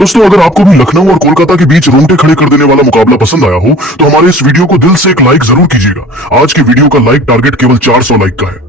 दोस्तों, अगर आपको भी लखनऊ और कोलकाता के बीच रोंगटे खड़े कर देने वाला मुकाबला पसंद आया हो तो हमारे इस वीडियो को दिल से एक लाइक जरूर कीजिएगा। आज के वीडियो का लाइक टारगेट केवल 400 लाइक का है।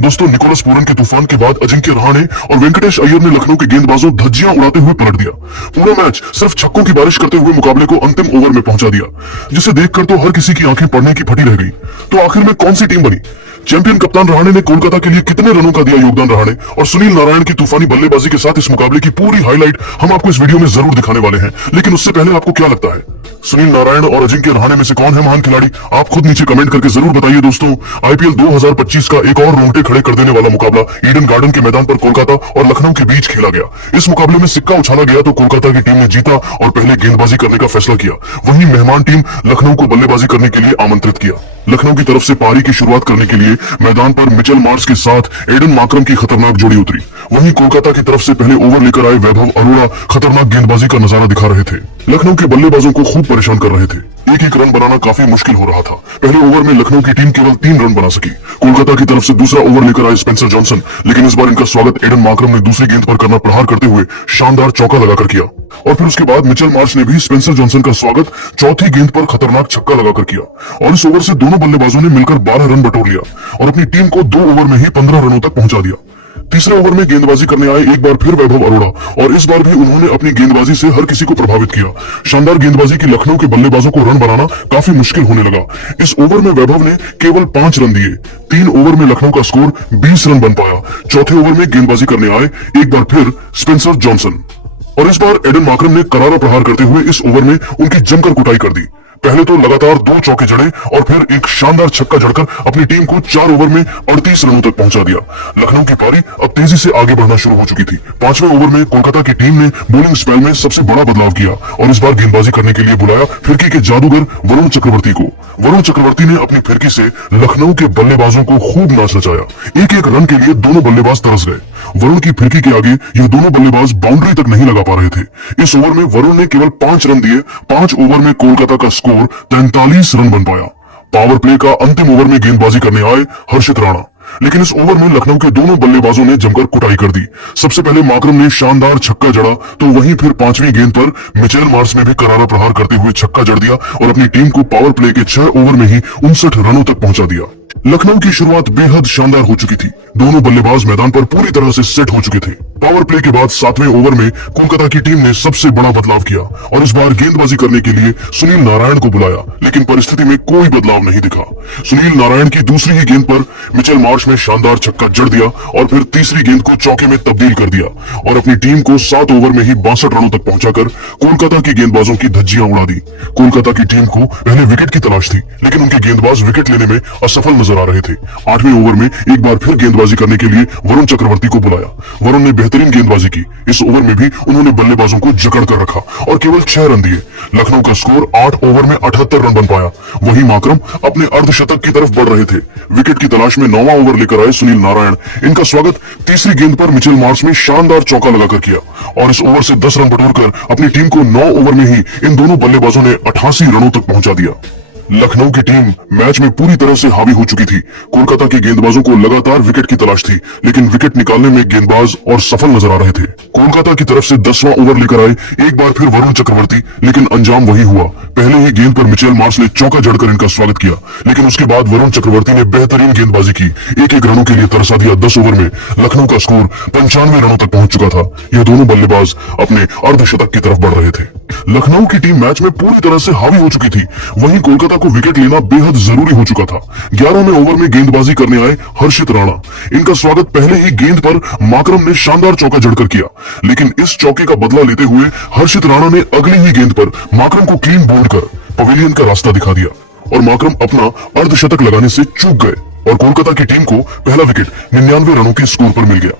दोस्तों, निकोलस पूरन के तूफान के बाद अजिंक्य रहाणे और वेंकटेश अय्यर ने लखनऊ के गेंदबाजों धज्जियां उड़ाते हुए पलट दिया। पूरा मैच सिर्फ छक्कों की बारिश करते हुए मुकाबले को अंतिम ओवर में पहुंचा दिया, जिसे देखकर तो हर किसी की आंखें पड़ने की फटी रह गई। तो आखिर में कौन सी टीम बनी? चैंपियन कप्तान रहाणे ने कोलकाता के लिए कितने रनों का दिया योगदान? रहाणे और सुनील नारायण की तूफानी बल्लेबाजी के साथ इस मुकाबले की पूरी हाईलाइट हम आपको इस वीडियो में जरूर दिखाने वाले हैं। लेकिन उससे पहले आपको क्या लगता है, सुनील नारायण और अजिंक्य रहाणे में से कौन है महान खिलाड़ी? आप खुद नीचे कमेंट करके जरूर बताइए। दोस्तों, आईपीएल 2025 का एक और रोंगटे खड़े कर देने वाला मुकाबला ईडन गार्डन के मैदान पर कोलकाता और लखनऊ के बीच खेला गया। इस मुकाबले में सिक्का उछाला गया तो कोलकाता की टीम ने जीता और पहले गेंदबाजी करने का फैसला किया। वहीं मेहमान टीम लखनऊ को बल्लेबाजी करने के लिए आमंत्रित किया। लखनऊ की तरफ से पारी की शुरुआत करने के लिए मैदान पर मिचेल मार्श के साथ एडन मार्क्रम की खतरनाक जोड़ी उतरी। वहीं कोलकाता की तरफ से पहले ओवर लेकर आए वैभव अरोड़ा खतरनाक गेंदबाजी का नजारा दिखा रहे थे। लखनऊ के बल्लेबाजों को खूब परेशान कर रहे थे। एक एक रन बनाना काफी मुश्किल हो रहा था। पहले ओवर में लखनऊ की टीम केवल 3 रन बना सकी। कोलकाता की तरफ से दूसरा ओवर लेकर आए स्पेंसर जॉनसन, लेकिन इस बार इनका स्वागत एडन मार्क्रम ने दूसरी गेंद पर करना प्रहार करते हुए शानदार चौका लगाकर किया। और फिर उसके बाद मिचेल मार्श ने भी स्पेंसर जॉनसन का स्वागत चौथी गेंद पर खतरनाक छक्का लगाकर किया। और इस ओवर से दोनों बल्लेबाजों ने मिलकर 12 रन बटोर लिया और अपनी टीम को 2 ओवर में ही 15 रनों तक पहुंचा दिया। तीसरे ओवर में गेंदबाजी करने आए एक बार फिर वैभव अरोड़ा और इस बार भी उन्होंने अपनी गेंदबाजी से हर किसी को प्रभावित किया। शानदार गेंदबाजी की लखनऊ के बल्लेबाजों को रन बनाना काफी मुश्किल होने लगा। इस ओवर में वैभव ने केवल 5 रन दिए। 3 ओवर में लखनऊ का स्कोर 20 रन बन पाया। चौथे ओवर में गेंदबाजी करने आए एक बार फिर स्पेंसर जॉनसन और इस बार एडन मार्क्रम ने करारा प्रहार करते हुए इस ओवर में उनकी जमकर कुटाई कर दी। पहले तो लगातार 2 चौके जड़े और फिर एक शानदार छक्का जड़कर अपनी टीम को 4 ओवर में 38 रनों तक पहुंचा दिया। लखनऊ की पारी अब तेजी से आगे बढ़ना शुरू हो चुकी थी। 5वें ओवर में कोलकाता की टीम ने बॉलिंग स्पेल में सबसे बड़ा बदलाव किया और इस बार गेंदबाजी करने के लिए बुलाया फिरकी के जादूगर वरुण चक्रवर्ती को। वरुण चक्रवर्ती ने अपनी फिरकी से लखनऊ के बल्लेबाजों को खूब नाच नचाया। एक एक रन के लिए दोनों बल्लेबाज तरस गए। वरुण की फिरकी के आगे यह दोनों बल्लेबाज बाउंड्री तक नहीं लगा पा रहे थे। इस ओवर में वरुण ने केवल 5 रन दिए। 5 ओवर में कोलकाता का स्कोर 43 रन बन पाया। पावर प्ले का अंतिम ओवर में गेंदबाजी करने आए हर्षित राणा, लेकिन इस ओवर में लखनऊ के दोनों बल्लेबाजों ने जमकर कुटाई कर दी। सबसे पहले मार्क्रम ने शानदार छक्का जड़ा तो वहीं फिर 5वीं गेंद पर मिचेल मार्श ने भी करारा प्रहार करते हुए छक्का जड़ दिया और अपनी टीम को पावर प्ले के 6 ओवर में ही 59 रनों तक पहुंचा दिया। लखनऊ की शुरुआत बेहद शानदार हो चुकी थी। दोनों बल्लेबाज मैदान पर पूरी तरह से सेट हो चुके थे। पावर प्ले के बाद 7वें ओवर में कोलकाता की टीम ने सबसे बड़ा बदलाव किया और इस बार गेंदबाजी करने के लिए सुनील नारायण को बुलाया, लेकिन परिस्थिति में कोई बदलाव नहीं दिखा। सुनील नारायण की दूसरी ही गेंद पर मिचेल मार्श ने शानदार छक्का जड़ दिया और फिर तीसरी गेंद को चौके में तब्दील कर दिया और अपनी टीम को 7 ओवर में ही 62 रनों तक पहुंचाकर कोलकाता की गेंदबाजों की धज्जियां उड़ा दी। कोलकाता की टीम को पहले विकेट की तलाश थी, लेकिन उनके गेंदबाज विकेट लेने में असफल नजर आ रहे थे। 8वें ओवर में एक बार फिर गेंदबाजी करने के लिए वरुण चक्रवर्ती को बुलाया। वरुण ने बेहतरीन गेंदबाजी की। इस ओवर में भी उन्होंने बल्लेबाजों को जकड़ कर रखा और केवल 6 रन दिए। लखनऊ का स्कोर 8 ओवर में 78 रन बन पाया। वहीं मार्क्रम अपने अर्धशतक की तरफ बढ़ रहे थे। विकेट की तलाश में 9वां ओवर लेकर आए सुनील नारायण। इनका स्वागत तीसरी गेंद पर मिचेल मार्श ने शानदार चौका लगाकर किया और इस ओवर से 10 रन बटोरकर अपनी टीम को 9 ओवर में ही इन दोनों बल्लेबाजों ने 88 रनों तक पहुंचा दिया। लखनऊ की टीम मैच में पूरी तरह से हावी हो चुकी थी। कोलकाता के गेंदबाजों को लगातार विकेट की तलाश थी, लेकिन विकेट निकालने में गेंदबाज और सफल नजर आ रहे थे। कोलकाता की तरफ से 10वां ओवर लेकर आए एक बार फिर वरुण चक्रवर्ती, लेकिन अंजाम वही हुआ। पहले ही गेंद पर मिचेल मार्श ने चौका जड़कर इनका स्वागत किया, लेकिन उसके बाद वरुण चक्रवर्ती ने बेहतरीन गेंदबाजी की। एक एक रनों के लिए तरसा दिया। 10 ओवर में लखनऊ का स्कोर 95 रनों तक पहुंच चुका था। यह दोनों बल्लेबाज अपने अर्धशतक की तरफ बढ़ रहे थे। लखनऊ की टीम मैच में पूरी तरह से हावी हो चुकी थी। वहीं कोलकाता को विकेट लेना बेहद जरूरी हो चुका था। 11वें ओवर में गेंदबाजी करने आए हर्षित राणा। इनका स्वागत पहले ही गेंद पर मार्क्रम ने शानदार चौका जड़कर किया, लेकिन इस चौके का बदला लेते हुए हर्षित राणा ने अगली ही गेंद पर मार्क्रम को क्लीन बोल्ड कर पवेलियन का रास्ता दिखा दिया और मार्क्रम अपना अर्धशतक लगाने से चूक गए और कोलकाता की टीम को पहला विकेट 99 रनों के स्कोर पर मिल गया।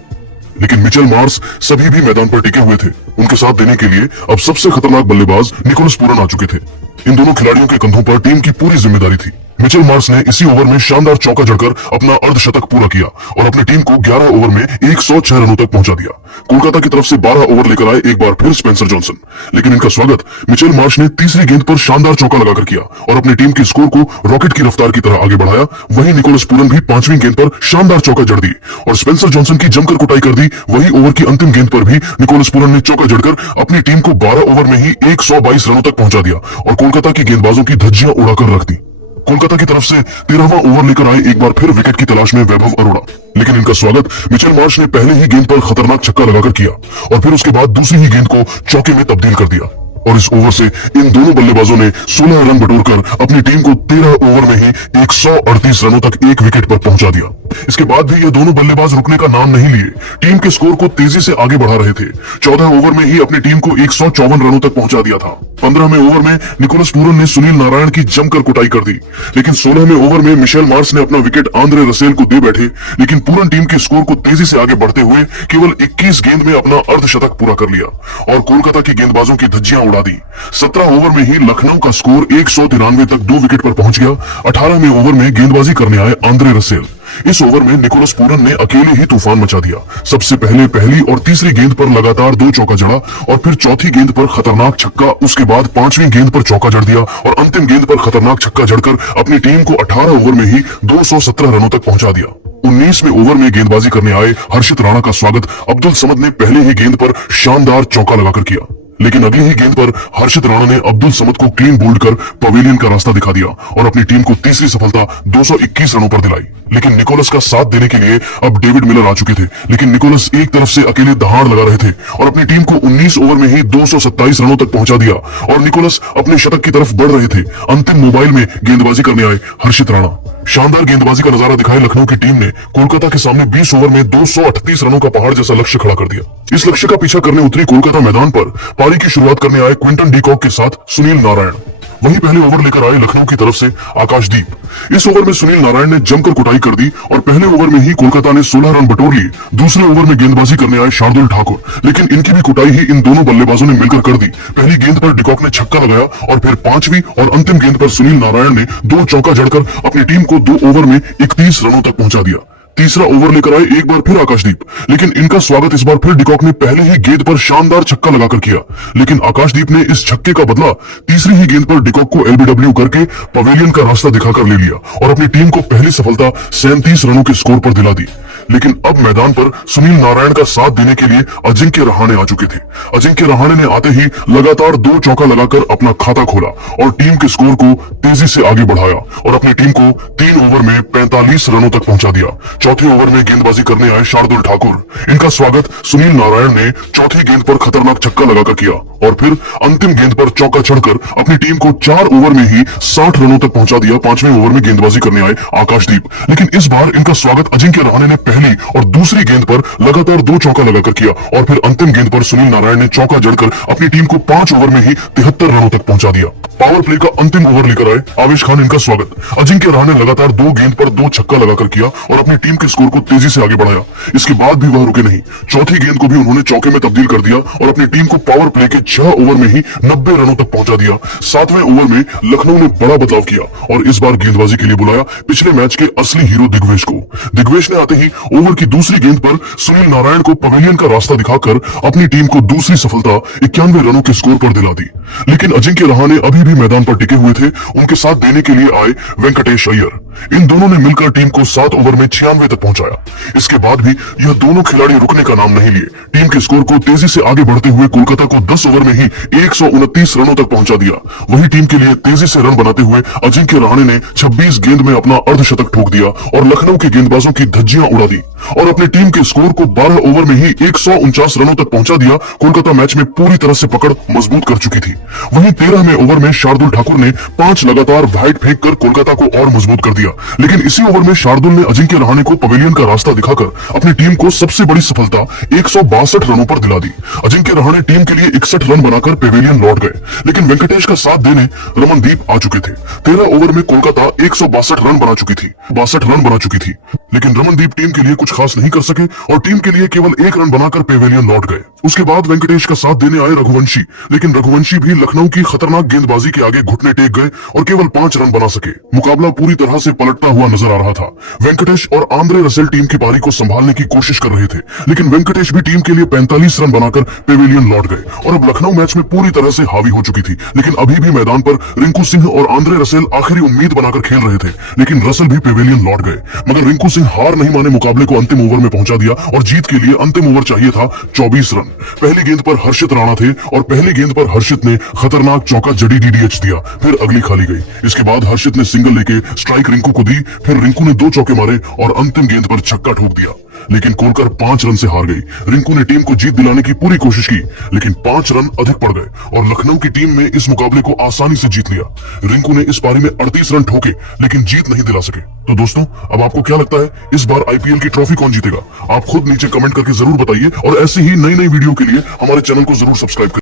लेकिन मिचेल मार्श सभी भी मैदान पर टिके हुए थे। उनके साथ देने के लिए अब सबसे खतरनाक बल्लेबाज निकोलस पूरन आ चुके थे। इन दोनों खिलाड़ियों के कंधों पर टीम की पूरी जिम्मेदारी थी। मिचेल मार्श ने इसी ओवर में शानदार चौका जड़कर अपना अर्धशतक पूरा किया और अपनी टीम को 11 ओवर में 106 रनों तक पहुंचा दिया। कोलकाता की तरफ से 12 ओवर लेकर आए एक बार फिर स्पेंसर जॉनसन, लेकिन इनका स्वागत मिचेल मार्श ने तीसरी गेंद पर शानदार चौका लगाकर किया और अपनी टीम के स्कोर को रॉकेट की रफ्तार की तरह आगे बढ़ाया। वहीं निकोलस पूरन भी पांचवीं गेंद पर शानदार चौका जड़ दी और स्पेंसर जॉनसन की जमकर कुटाई कर दी। वहीं ओवर की अंतिम गेंद पर भी निकोलस पूरन ने चौका जड़कर अपनी टीम को 12 ओवर में ही 122 रनों तक पहुंचा दिया और कोलकाता की गेंदबाजों की धज्जियां उड़ाकर रख दी। कोलकाता की तरफ से 13वां ओवर लेकर आए एक बार फिर विकेट की तलाश में वैभव अरोड़ा, लेकिन इनका स्वागत मिचेल मार्श ने पहले ही गेंद पर खतरनाक छक्का लगाकर किया और फिर उसके बाद दूसरी ही गेंद को चौके में तब्दील कर दिया और इस ओवर से इन दोनों बल्लेबाजों ने 16 रन बटोरकर अपनी टीम को 13 ओवर में ही 138 रनों तक एक विकेट पर पहुंचा दिया। इसके बाद भी ये दोनों बल्लेबाज रुकने का नाम नहीं लिए, टीम के स्कोर को तेजी से आगे बढ़ा रहे थे। 14 ओवर में ही अपनी टीम को 154 रनों तक पहुंचा दिया था। 15वें ओवर में निकोलस पूरन ने सुनील नारायण की जमकर कुटाई कर दी, लेकिन 16वें ओवर में मिशेल मार्श ने अपना विकेट आंद्रे रसेल को दे बैठे, लेकिन पूरन टीम के स्कोर को तेजी से आगे बढ़ते हुए केवल 21 गेंद में अपना अर्धशतक पूरा कर लिया और कोलकाता की गेंदबाजों की धज्जियां उड़ा दी। 17 ओवर में ही लखनऊ का स्कोर 193 तक 2 विकेट पर पहुंच गया। 18वें ओवर में गेंदबाजी करने आए आंद्रे रसेल। इस ओवर में निकोलस पूरन ने अकेले ही तूफान मचा दिया। सबसे पहले पहली और तीसरी गेंद पर लगातार 2 चौका जड़ा और फिर चौथी गेंद पर खतरनाक छक्का, उसके बाद 5वीं गेंद पर चौका जड़ दिया और अंतिम गेंद पर खतरनाक छक्का जड़कर अपनी टीम को 18 ओवर में ही 217 रनों तक पहुंचा दिया। 19वें ओवर में गेंदबाजी करने आए हर्षित राणा का स्वागत अब्दुल समद ने पहले ही गेंद पर शानदार चौका लगाकर किया, लेकिन अगली ही गेंद पर हर्षित राणा ने अब्दुल समद को क्लीन बोल्ड कर पवेलियन का रास्ता दिखा दिया और अपनी टीम को तीसरी सफलता 221 रनों पर दिलाई। लेकिन निकोलस का साथ देने के लिए अब डेविड मिलर आ चुके थे, लेकिन निकोलस एक तरफ से अकेले दहाड़ लगा रहे थे और अपनी टीम को 19 ओवर में ही 227 रनों तक पहुंचा दिया और निकोलस अपने शतक की तरफ बढ़ रहे थे। अंतिम मोबाइल में गेंदबाजी करने आए हर्षित राणा। शानदार गेंदबाजी का नजारा दिखाए लखनऊ की टीम ने कोलकाता के सामने 20 ओवर में 238 रनों का पहाड़ जैसा लक्ष्य खड़ा कर दिया। इस लक्ष्य का पीछा करने उतरी कोलकाता मैदान पर पारी की शुरुआत करने आए क्विंटन डी कॉक के साथ सुनील नारायण। वहीं पहले ओवर लेकर आए लखनऊ की तरफ से आकाशदीप। इस ओवर में सुनील नारायण ने जमकर कुटाई कर दी और पहले ओवर में ही कोलकाता ने 16 रन बटोर लिए। दूसरे ओवर में गेंदबाजी करने आए शार्दुल ठाकुर, लेकिन इनकी भी कुटाई ही इन दोनों बल्लेबाजों ने मिलकर कर दी। पहली गेंद पर डिकॉक ने छक्का लगाया और फिर 5वीं और अंतिम गेंद पर सुनील नारायण ने 2 चौका जड़कर अपनी टीम को 2 ओवर में 31 रनों तक पहुंचा दिया। तीसरा ओवर लेकर आए एक बार फिर आकाशदीप, लेकिन इनका स्वागत इस बार फिर डिकॉक ने पहले ही गेंद पर शानदार छक्का लगाकर किया, लेकिन आकाशदीप ने इस छक्के का बदला तीसरी ही गेंद पर डिकॉक को एलबीडब्ल्यू करके पवेलियन का रास्ता दिखाकर ले लिया और अपनी टीम को पहली सफलता 37 रनों के स्कोर पर दिला दी। लेकिन अब मैदान पर सुनील नारायण का साथ देने के लिए अजिंक्य रहाणे आ चुके थे। अजिंक्य रहाणे ने आते ही लगातार 2 चौका लगाकर अपना खाता खोला और टीम के स्कोर को तेजी से आगे बढ़ाया और अपनी टीम को 3 ओवर में 45 रनों तक पहुंचा दिया। चौथे ओवर में गेंदबाजी करने आए शार्दुल ठाकुर। इनका स्वागत सुनील नारायण ने चौथी गेंद पर खतरनाक छक्का लगाकर किया और फिर अंतिम गेंद पर चौका चढ़कर अपनी टीम को 4 ओवर में ही 60 रनों तक पहुंचा दिया। 5वें ओवर में गेंदबाजी करने आए आकाशदीप, लेकिन इस बार इनका स्वागत अजिंक्य रहाणे ने पहली और दूसरी गेंद पर लगातार 2 चौका लगाकर किया और फिर अंतिम गेंद पर सुनील नारायण ने चौका जड़कर अपनी टीम को 5 ओवर में ही 73 रनों तक पहुंचा दिया। पावर प्ले का अंतिम ओवर लेकर आए आवेश खान। इनका स्वागत अजिंक्य रहाणे ने लगातार 2 गेंद पर 2 छक्का लगाकर किया और अपनी टीम के स्कोर को तेजी से आगे बढ़ाया। इसके बाद भी वह रुके नहीं, चौथी गेंद को भी उन्होंने चौके में तब्दील कर दिया और अपनी टीम को पावर प्ले के 6 ओवर में ही 90 रनों तक पहुंचा दिया। 7वें ओवर में लखनऊ ने बड़ा बदलाव किया और इस बार गेंदबाजी के लिए बुलाया पिछले मैच के असली हीरो दिग्वेश को। दिग्वेश ने आते ही ओवर की दूसरी गेंद पर सुनील नारायण को पवेलियन का रास्ता दिखाकर अपनी टीम को दूसरी सफलता 91 रनों के स्कोर पर दिला दी। लेकिन अजिंक्य रहाणे अभी भी मैदान पर टिके हुए थे। उनके साथ देने के लिए आए वेंकटेश अय्यर। इन दोनों ने मिलकर टीम को 7 ओवर में 96 तक पहुंचाया। इसके बाद भी यह दोनों खिलाड़ी रुकने का नाम नहीं लिए। टीम के स्कोर को तेजी से आगे बढ़ते हुए कोलकाता को 10 ओवर में ही 129 रनों तक पहुंचा दिया। वही टीम के लिए तेजी से रन बनाते हुए अजिंक्य रहाणे ने 26 गेंद में अपना अर्धशतक ठोक दिया और लखनऊ के गेंदबाजों की धज्जियां उड़ा दी और अपनी टीम के स्कोर को 12 ओवर में ही 149 रनों तक पहुंचा दिया। कोलकाता मैच में पूरी तरह से पकड़ मजबूत कर चुकी थी। वहीं 13वें ओवर में शार्दुल ठाकुर ने 5 लगातार वाइड फेंककर कोलकाता को और मजबूत कर दिया, लेकिन इसी ओवर में शार्दुल ने अजिंक्य रहाणे को पवेलियन का रास्ता दिखाकर अपनी टीम को सबसे बड़ी सफलता 162 रनों पर दिला दी। अजिंक्य रहाणे टीम के लिए 61 रन बनाकर पवेलियन लौट गए, लेकिन वेंकटेश का साथ देने रमनदीप आ चुके थे। 13 ओवर में कोलकाता 162 रन बना चुकी थी, लेकिन रमनदीप टीम के लिए कुछ कुछ खास नहीं कर सके और टीम के लिए केवल 1 रन बनाकर पेवेलियन लौट गए। उसके बाद वेंकटेश का साथ देने आए रघुवंशी, लेकिन रघुवंशी भी लखनऊ की खतरनाक गेंदबाजी के आगे घुटने टेक गए और केवल 5 रन बना सके। मुकाबला पूरी तरह से पलटता हुआ नजर आ रहा था। वेंकटेश और आंद्रे रसेल टीम की पारी को संभालने की कोशिश कर रहे थे, लेकिन वेंकटेश भी टीम के लिए 45 रन बनाकर पेवेलियन लौट गए और अब लखनऊ मैच में पूरी तरह से हावी हो चुकी थी। लेकिन अभी भी मैदान पर रिंकू सिंह और आंद्रे रसेल आखिरी उम्मीद बनाकर खेल रहे थे, लेकिन रसेल भी पेवेलियन लौट गए। मगर रिंकू सिंह हार नहीं माने मुकाबले को अंतिम ओवर में पहुंचा दिया और जीत के लिए अंतिम ओवर चाहिए था 24 रन। पहली गेंद पर हर्षित राणा थे और पहली गेंद पर हर्षित ने खतरनाक चौका जड़ी डीडीएच दिया, फिर अगली खाली गई। इसके बाद हर्षित ने सिंगल लेके स्ट्राइक रिंकू को दी, फिर रिंकू ने 2 चौके मारे और अंतिम गेंद पर छक्का ठोक दिया, लेकिन कोलकर 5 रन से हार गई। रिंकू ने टीम को जीत दिलाने की पूरी कोशिश की, लेकिन 5 रन अधिक पड़ गए और लखनऊ की टीम ने इस मुकाबले को आसानी से जीत लिया। रिंकू ने इस पारी में 38 रन ठोके, लेकिन जीत नहीं दिला सके। तो दोस्तों, अब आपको क्या लगता है इस बार आईपीएल की ट्रॉफी कौन जीतेगा? आप खुद नीचे कमेंट करके जरूर बताइए और ऐसी ही नई नई वीडियो के लिए हमारे चैनल को जरूर सब्सक्राइब करें।